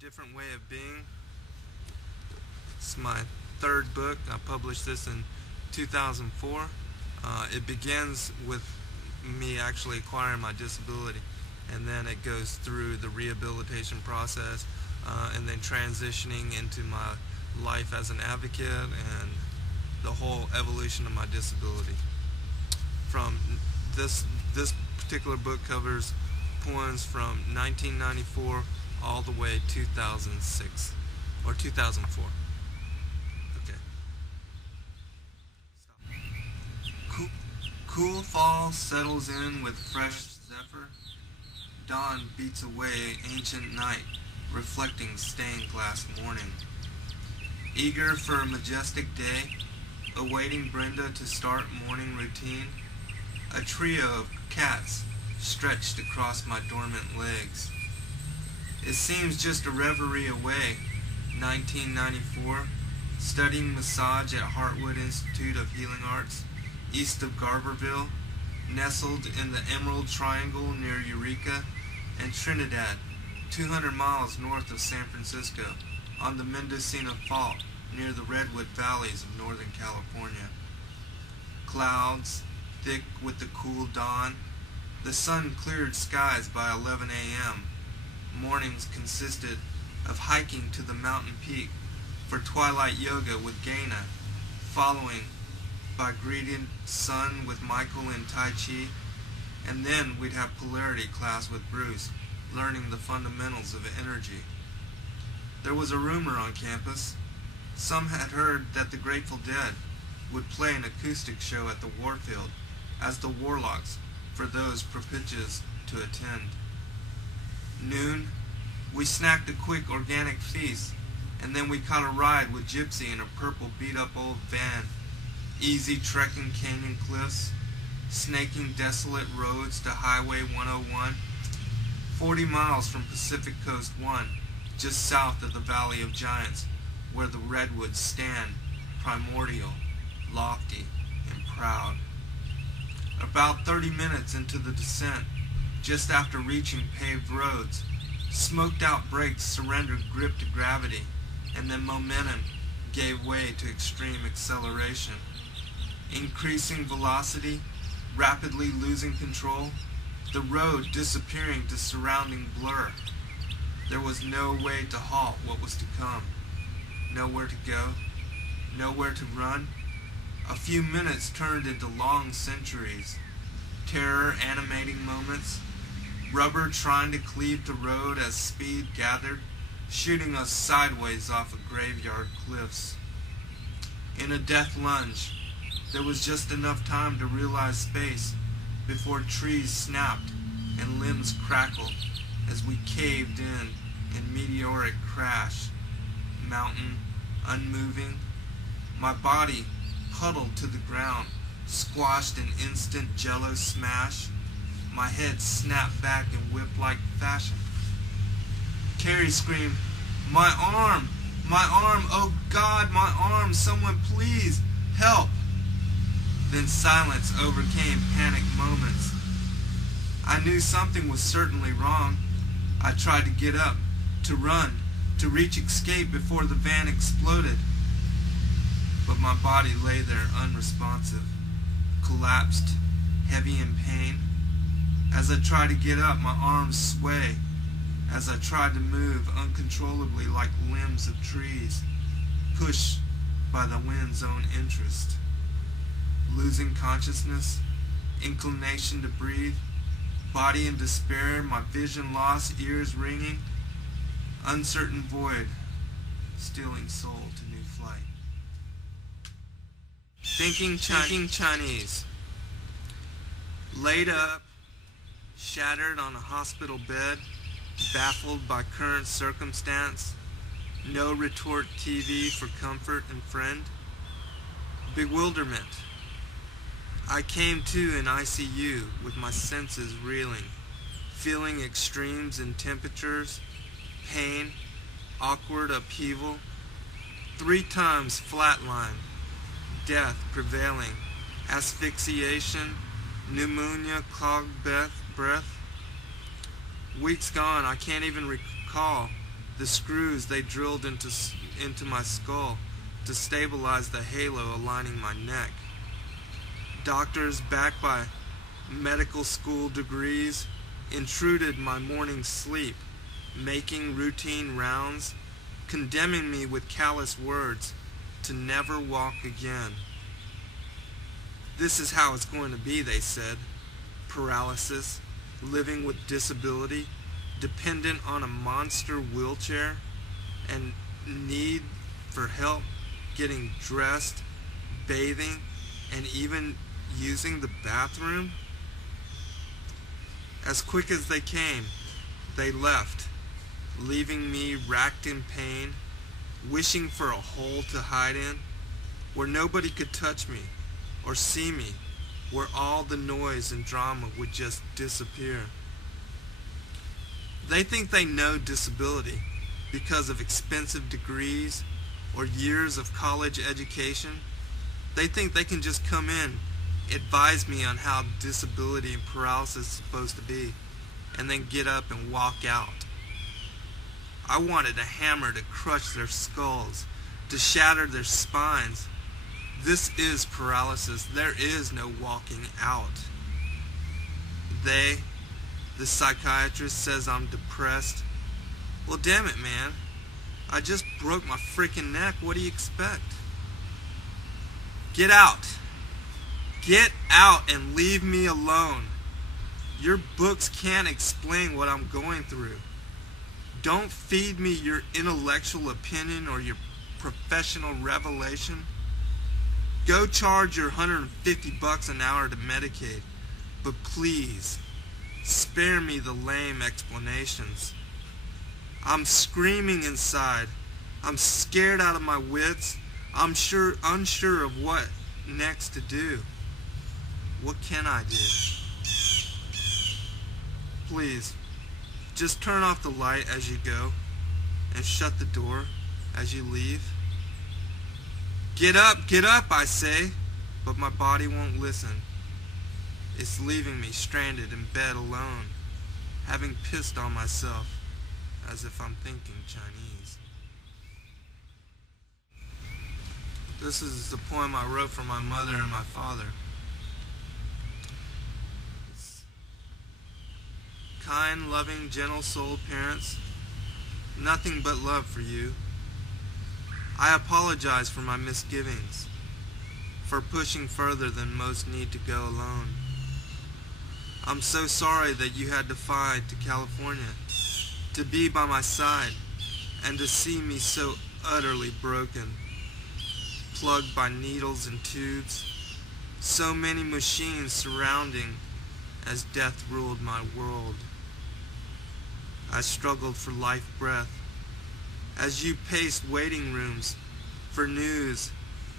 Different Way of Being. It's my third book. I published this in 2004. It begins with me actually acquiring my disability, and then it goes through the rehabilitation process, and then transitioning into my life as an advocate and the whole evolution of my disability. From this particular book covers poems from 1994 all the way 2006 or 2004. Okay. Stop. Cool fall settles in with fresh zephyr. Dawn beats away ancient night, reflecting stained glass morning. Eager for a majestic day, awaiting Brenda to start morning routine, a trio of cats stretched across my dormant legs. It seems just a reverie away, 1994, studying massage at Hartwood Institute of Healing Arts, east of Garberville, nestled in the Emerald Triangle near Eureka, and Trinidad, 200 miles north of San Francisco, on the Mendocino Fault near the Redwood Valleys of Northern California. Clouds, thick with the cool dawn, the sun-cleared skies by 11 a.m. Mornings consisted of hiking to the mountain peak for twilight yoga with Gaina, following by greeting sun with Michael in Tai Chi, and then we'd have polarity class with Bruce, learning the fundamentals of energy. There was a rumor on campus. Some had heard that the Grateful Dead would play an acoustic show at the Warfield as the Warlocks for those propitious to attend. Noon, we snacked a quick organic feast, and then we caught a ride with Gypsy in a purple beat-up old van, easy trekking canyon cliffs, snaking desolate roads to Highway 101, 40 miles from Pacific Coast 1, just south of the Valley of Giants, where the redwoods stand, primordial, lofty, and proud. About 30 minutes into the descent, just after reaching paved roads, smoked-out brakes surrendered grip to gravity, and then momentum gave way to extreme acceleration. Increasing velocity, rapidly losing control, the road disappearing to surrounding blur. There was no way to halt what was to come. Nowhere to go, nowhere to run. A few minutes turned into long centuries. Terror animating moments. Rubber trying to cleave the road as speed gathered, shooting us sideways off of graveyard cliffs. In a death lunge, there was just enough time to realize space before trees snapped and limbs crackled as we caved in meteoric crash. Mountain, unmoving, my body huddled to the ground, squashed in instant jello smash. My head snapped back in whip-like fashion. Carrie screamed, "My arm! My arm! Oh God, my arm! Someone please, help!" Then silence overcame panic moments. I knew something was certainly wrong. I tried to get up, to run, to reach escape before the van exploded. But my body lay there unresponsive, collapsed, heavy in pain. As I tried to get up, my arms sway, as I tried to move uncontrollably like limbs of trees, pushed by the wind's own interest. Losing consciousness, inclination to breathe, body in despair, my vision lost, ears ringing, uncertain void, stealing soul to new flight. Thinking Chinese. Laid up, shattered on a hospital bed, baffled by current circumstance, no retort TV for comfort and friend. Bewilderment. I came to in ICU with my senses reeling, feeling extremes in temperatures, pain, awkward upheaval, 3 times flatline, death prevailing, asphyxiation, pneumonia, clogged breath. Weeks gone, I can't even recall The screws they drilled into my skull to stabilize the halo aligning my neck. Doctors backed by medical school degrees intruded my morning sleep, making routine rounds, condemning me with callous words to never walk again. This is how it's going to be, they said. Paralysis, living with disability, dependent on a monster wheelchair, and need for help getting dressed, bathing, and even using the bathroom. As quick as they came, they left, leaving me racked in pain, wishing for a hole to hide in, where nobody could touch me or see me, where all the noise and drama would just disappear. They think they know disability because of expensive degrees or years of college education. They think they can just come in, advise me on how disability and paralysis is supposed to be, and then get up and walk out. I wanted a hammer to crush their skulls, to shatter their spines. This is paralysis. There is no walking out. The psychiatrist says I'm depressed. Well, damn it, man. I just broke my freaking neck. What do you expect? Get out. Get out and leave me alone. Your books can't explain what I'm going through. Don't feed me your intellectual opinion or your professional revelation. Go charge your $150 an hour to Medicaid, but please, spare me the lame explanations. I'm screaming inside. I'm scared out of my wits. I'm unsure of what next to do. What can I do? Please, just turn off the light as you go and shut the door as you leave. Get up, I say, but my body won't listen. It's leaving me stranded in bed alone, having pissed on myself as if I'm thinking Chinese. This is the poem I wrote for my mother and my father. Kind, loving, gentle-souled parents, nothing but love for you. I apologize for my misgivings, for pushing further than most need to go alone. I'm so sorry that you had to fly to California, to be by my side, and to see me so utterly broken, plugged by needles and tubes, so many machines surrounding as death ruled my world. I struggled for life breath, as you paced waiting rooms for news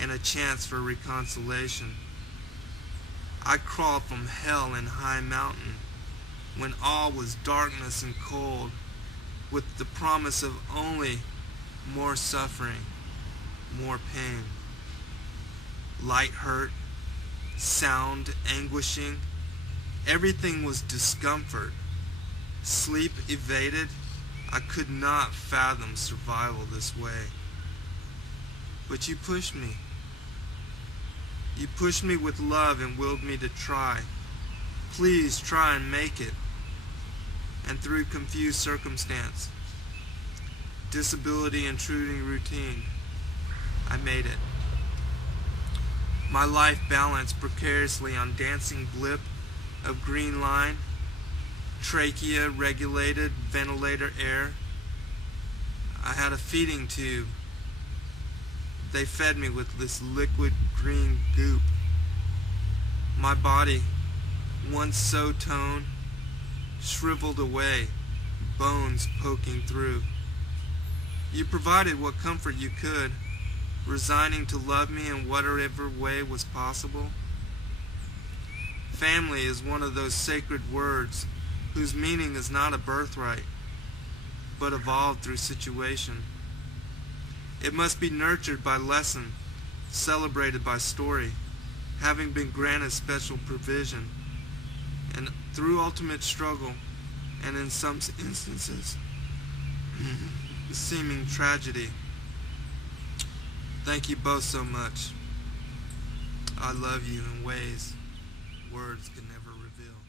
and a chance for reconciliation. I crawled from hell in High Mountain when all was darkness and cold, with the promise of only more suffering, more pain. Light hurt, sound anguishing, everything was discomfort. Sleep evaded. I could not fathom survival this way. But you pushed me. You pushed me with love and willed me to try. Please try and make it. And through confused circumstance, disability intruding routine, I made it. My life balanced precariously on dancing blip of green line, trachea regulated ventilator air. I had a feeding tube. They fed me with this liquid green goop. My body, once so toned, shriveled away, bones poking through. You provided what comfort you could, resigning to love me in whatever way was possible. Family is one of those sacred words whose meaning is not a birthright, but evolved through situation. It must be nurtured by lesson, celebrated by story, having been granted special provision, and through ultimate struggle, and in some instances, seeming tragedy. Thank you both so much. I love you in ways words can never reveal.